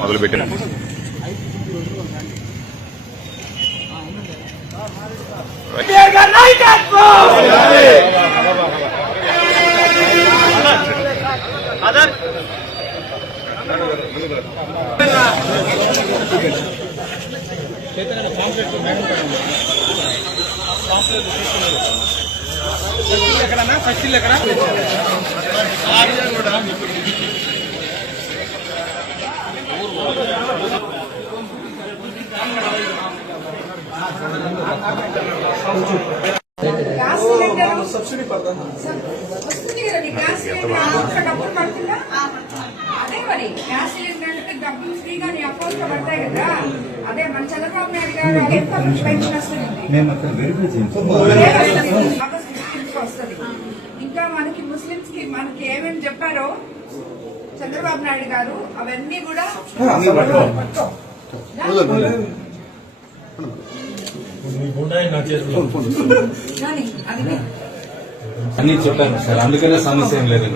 మొదలు పెట్టిన సబ్సిడీ వస్తుంది కదండి. గ్యాస్ సిలిండర్ డబ్బులు పడుతుందా? అదే మరి గ్యాస్ సిలిండర్ డబ్బులు ఫ్రీగా నీ అకౌంట్ లో పడతాయి కదా. అదే మన చంద్రబాబు నాయుడు గారు ఎంత పెన్షన్ వస్తుంది వస్తుంది. ఇంకా మనకి ముస్లింస్ కి మనకి ఏమేమి చెప్పారో చంద్రబాబు నాయుడు గారు అవన్నీ కూడా అన్ని చెప్పాను సార్, అందుకనే సమస్య ఏం లేదు.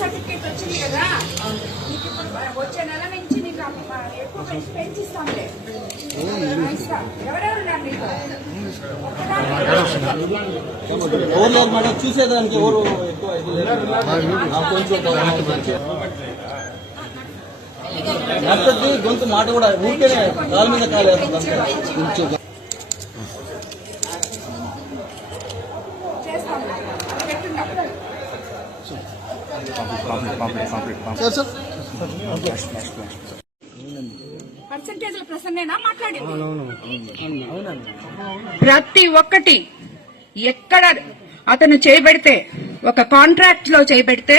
సర్టిఫికేట్ వచ్చింది కదా, నీకు ఇప్పుడు వచ్చే నెల నుంచి నీకు ఎక్కువ పెంచిస్తాంలే. ఎవరెవరు నీకు మేడం చూసేదానికి ఎవరు ఎక్కువ గొంతు మాట కూడా ఊరికేనే కాలు మీద కాలేదు. పర్సంటేజ్ ప్రసన్నేనా మాట్లాడింది? ప్రతి ఒక్కటి ఎక్కడ అతను చేయబెడితే, ఒక కాంట్రాక్ట్ లో చేయబెడితే,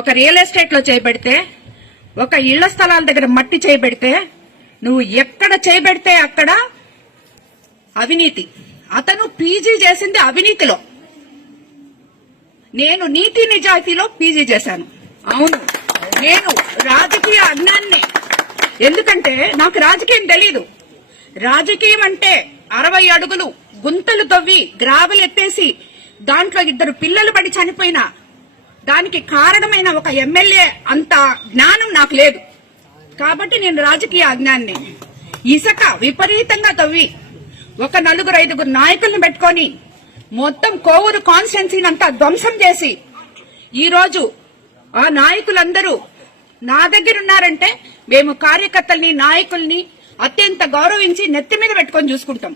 ఒక రియల్ ఎస్టేట్ లో చేయబెడితే, ఒక ఇళ్ల స్థలాల దగ్గర మట్టి చేయబెడితే, నువ్వు ఎక్కడ చేయబెడితే అక్కడ అవినీతి. అతను పీజీ చేసింది అవినీతిలో, నేను నీతి నిజాయితీలో పీజీ చేశాను. అవును, నేను రాజకీయ అజ్ఞాన్ని. ఎందుకంటే నాకు రాజకీయం తెలీదు. రాజకీయం అంటే 60 అడుగులు గుంతలు తవ్వి గ్రావెల్ ఎత్తేసి దాంట్లో 2 పిల్లలు పడి చనిపోయినా దానికి కారణమైన ఒక ఎమ్మెల్యే అంత జ్ఞానం నాకు లేదు. కాబట్టి నేను రాజకీయ అజ్ఞాన్ని. ఇసుక విపరీతంగా తవ్వి ఒక 4-5 నాయకులను పెట్టుకొని మొత్తం కోవూరు కాన్స్టిట్యున్సీని అంతా ధ్వంసం చేసి ఈరోజు ఆ నాయకులందరూ నా దగ్గర ఉన్నారంటే మేము కార్యకర్తల్ని, నాయకుల్ని అత్యంత గౌరవించి నెత్తి మీద పెట్టుకొని చూసుకుంటాం.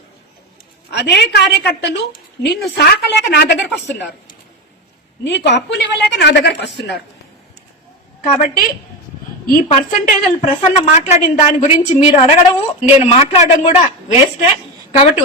అదే కార్యకర్తలు నిన్ను సాకలేక నా దగ్గరకు వస్తున్నారు, నీకు అప్పులు ఇవ్వలేక నా దగ్గరకు వస్తున్నారు. కాబట్టి ఈ పర్సంటేజ్ ప్రసన్న మాట్లాడిన దాని గురించి మీరు అడగడము, నేను మాట్లాడడం కూడా వేస్టే. కాబట్టి